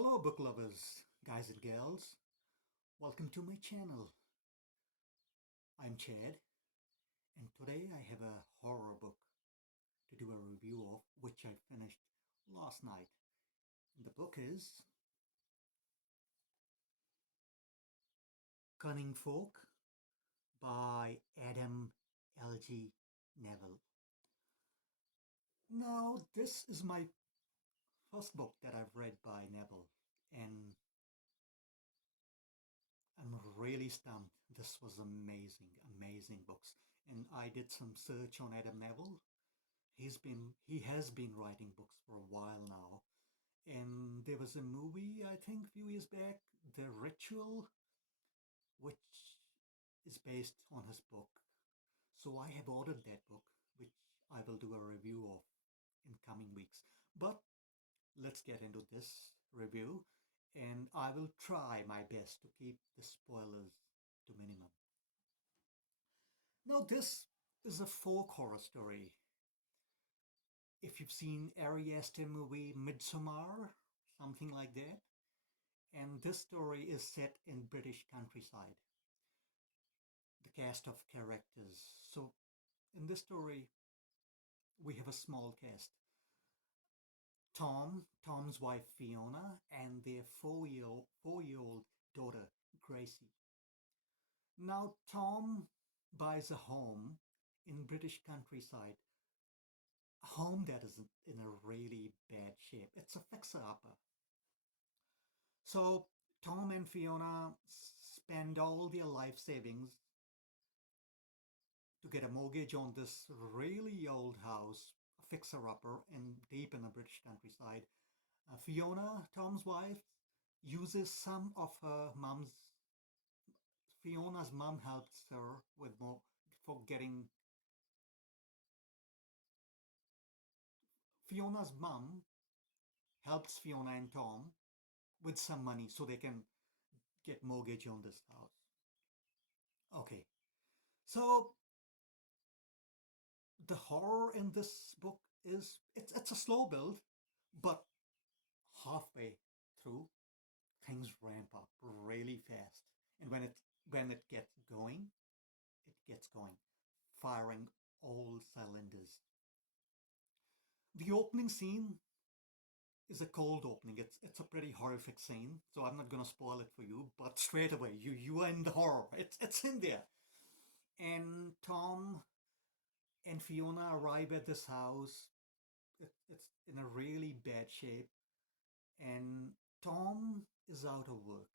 Hello, book lovers, guys and girls. Welcome to my channel. I'm Chad, and today I have a horror book to do a review of, which I finished last night. The book is Cunning Folk by Adam L.G. Nevill. Now, this is my first book that I've read by Nevill, and I'm really stumped. This was amazing, amazing books. And I did some search on Adam Nevill. He has been writing books for a while now. And there was a movie, I think, a few years back, The Ritual, which is based on his book. So I have ordered that book, which I will do a review of in coming weeks. But let's get into this review, and I will try my best to keep the spoilers to minimum. Now, this is a folk horror story. If you've seen Ari Aster movie Midsommar, something like that. And this story is set in British countryside. The cast of characters. So in this story, we have a small cast. Tom's wife Fiona, and their four-year-old daughter Gracie. Now Tom buys a home in British countryside, a home that is in a really bad shape. It's a fixer-upper. So Tom and Fiona spend all their life savings to get a mortgage on this really old house, a fixer-upper in deep in the British countryside. Fiona, Tom's wife, uses some of her mom's. Fiona's mom helps her with more for getting. Fiona's mom helps Fiona and Tom with some money so they can get mortgage on this house. Okay, so the horror in this book is it's a slow build, but halfway through things ramp up really fast. And when it gets going, firing all cylinders. The opening scene is a cold opening. It's a pretty horrific scene, so I'm not gonna spoil it for you, but straight away you are in the horror. It's in there. And Tom and Fiona arrive at this house. It's in a really bad shape, and Tom is out of work.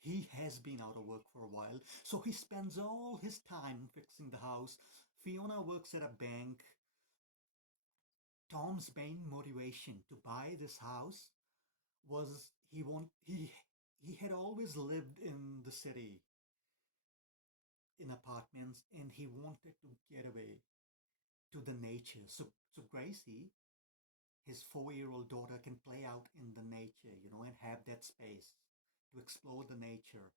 He has been out of work for a while, so he spends all his time fixing the house. Fiona works at a bank. Tom's main motivation to buy this house was he had always lived in the city in apartments, and he wanted to get away to the nature. So Gracie, his 4-year-old daughter, can play out in the nature, and have that space to explore the nature.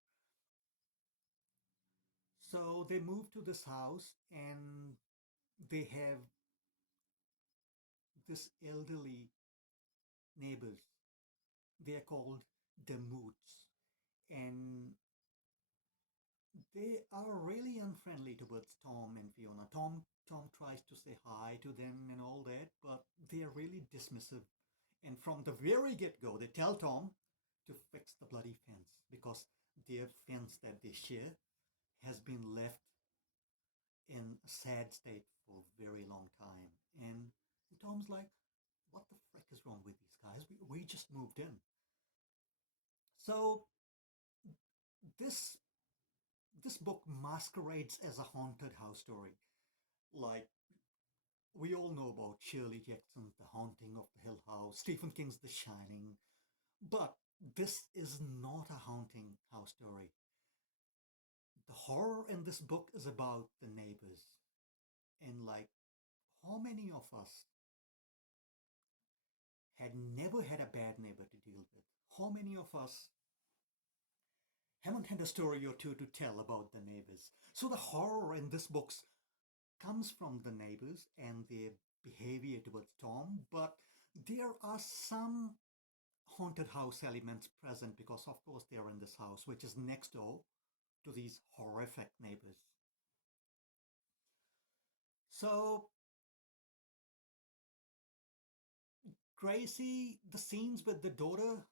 So they move to this house, and they have this elderly neighbors. They are called the Moots, and they are really unfriendly towards Tom and Fiona. Tom tries to say hi to them and all that, but they are really dismissive. And from the very get-go, they tell Tom to fix the bloody fence because their fence that they share has been left in a sad state for a very long time. And Tom's like, what the frick is wrong with these guys? We just moved in. So this this book masquerades as a haunted house story. Like, we all know about Shirley Jackson's The Haunting of the Hill House, Stephen King's The Shining, but this is not a haunting house story. The horror in this book is about the neighbors. And like, how many of us had never had a bad neighbor to deal with? How many of us haven't had a story or two to tell about the neighbors? So the horror in this book comes from the neighbors and their behavior towards Tom, but there are some haunted house elements present because, of course, they're in this house, which is next door to these horrific neighbors. So, Gracie, the scenes with the daughter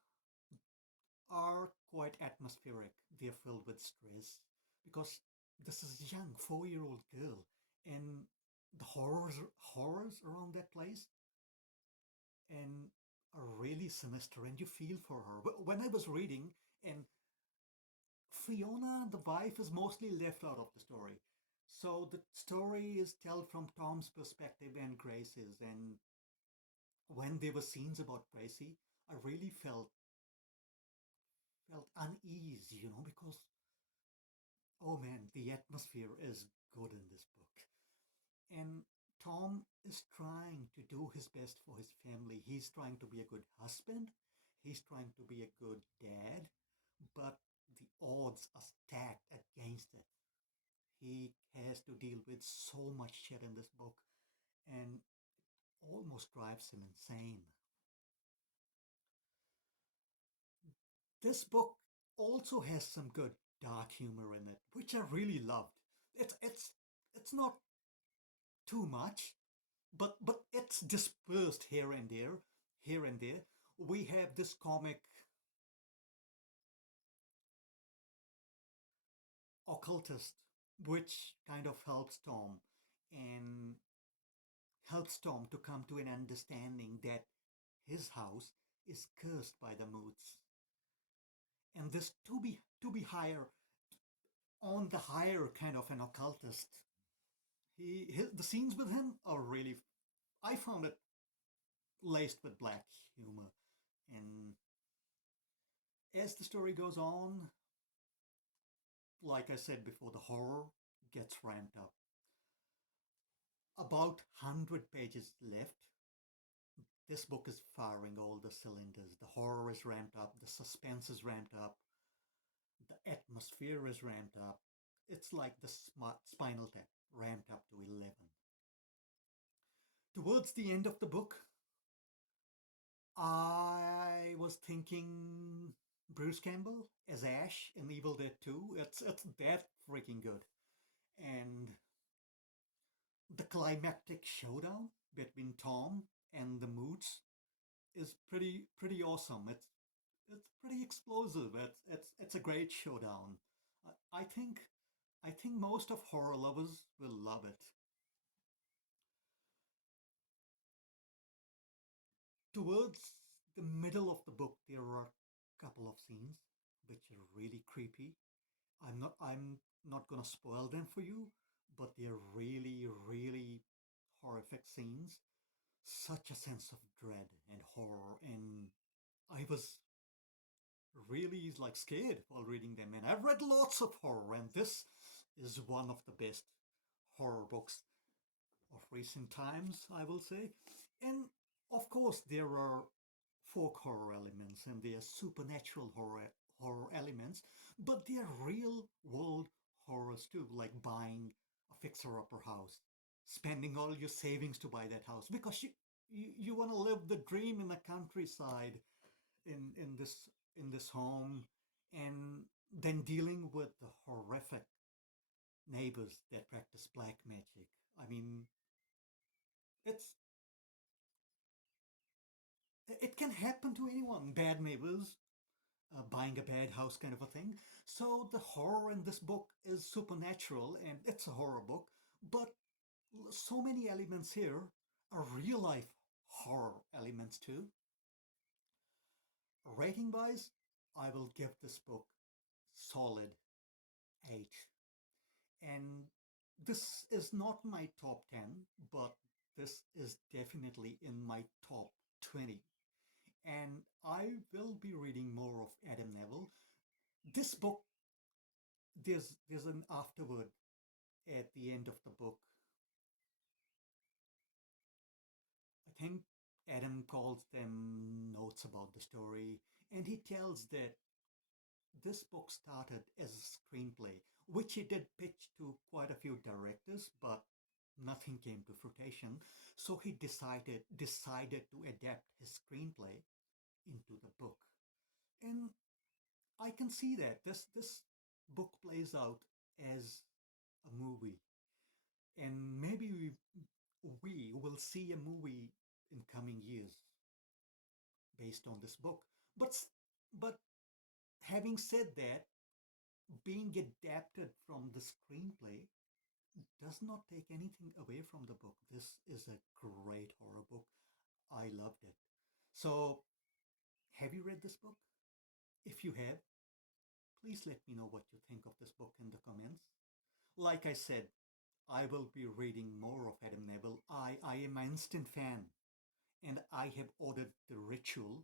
are quite atmospheric. They're filled with stress because this is a young 4-year-old girl, and the horrors around that place and are really sinister, and you feel for her. When I was reading, and Fiona, the wife, is mostly left out of the story. So the story is told from Tom's perspective and Grace's. And when there were scenes about Gracie, I really felt unease, because oh man, the atmosphere is good in this book. And Tom is trying to do his best for his family. He's trying to be a good husband. He's trying to be a good dad, but the odds are stacked against it. He has to deal with so much shit in this book and almost drives him insane. This book also has some good dark humor in it, which I really loved. It's not too much, but it's dispersed here and there, here and there. We have this comic occultist, which kind of and helps Tom to come to an understanding that his house is cursed by the moods. And this to be higher on the higher kind of an occultist. The scenes with him are really, I found it laced with black humor. And as the story goes on, like I said before, the horror gets ramped up. About 100 pages left. This book is firing all the cylinders. The horror is ramped up, the suspense is ramped up, the atmosphere is ramped up. It's like the Spinal Tap ramped up to 11. Towards the end of the book, I was thinking Bruce Campbell as Ash in Evil Dead 2. It's that freaking good. And the climactic showdown between Tom and the Moods is pretty awesome. It's pretty explosive. It's a great showdown. I think I think most of horror lovers will love it. Towards the middle of the book, there are a couple of scenes which are really creepy. I'm not gonna spoil them for you, but they're really horrific scenes. Such a sense of dread and horror, and I was really like scared while reading them. And I've read lots of horror, and this is one of the best horror books of recent times, I will say. And of course, there are folk horror elements and there are supernatural horror elements, but there are real world horrors too, like buying a fixer upper house, spending all your savings to buy that house because you want to live the dream in the countryside in this home, and then dealing with the horrific neighbors that practice black magic. I mean, it's it can happen to anyone. Bad neighbors, buying a bad house, kind of a thing. So the horror in this book is supernatural, and it's a horror book. But so many elements here are real life horror elements too. Rating wise, I will give this book solid 8. And this is not my top 10, but this is definitely in my top 20. And I will be reading more of Adam Nevill. This book, there's an afterword at the end of the book. I think Adam calls them notes about the story, and he tells that this book started as a screenplay, which he did pitch to quite a few directors, but nothing came to fruition. So he decided to adapt his screenplay into the book. And I can see that this book plays out as a movie, and maybe we will see a movie in coming years based on this book. But having said that, being adapted from the screenplay does not take anything away from the book. This is a great horror book. I loved it. So, have you read this book? If you have, please let me know what you think of this book in the comments. Like I said, I will be reading more of Adam Nevill. I am an instant fan, and I have ordered The Ritual,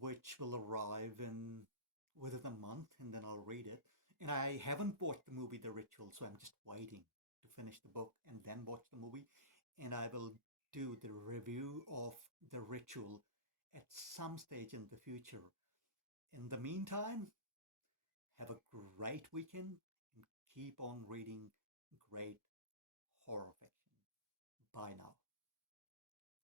which will arrive in within a month, and then I'll read it. And I haven't watched the movie The Ritual, so I'm just waiting to finish the book and then watch the movie. And I will do the review of The Ritual at some stage in the future. In the meantime, have a great weekend and keep on reading great horror fiction. Bye now.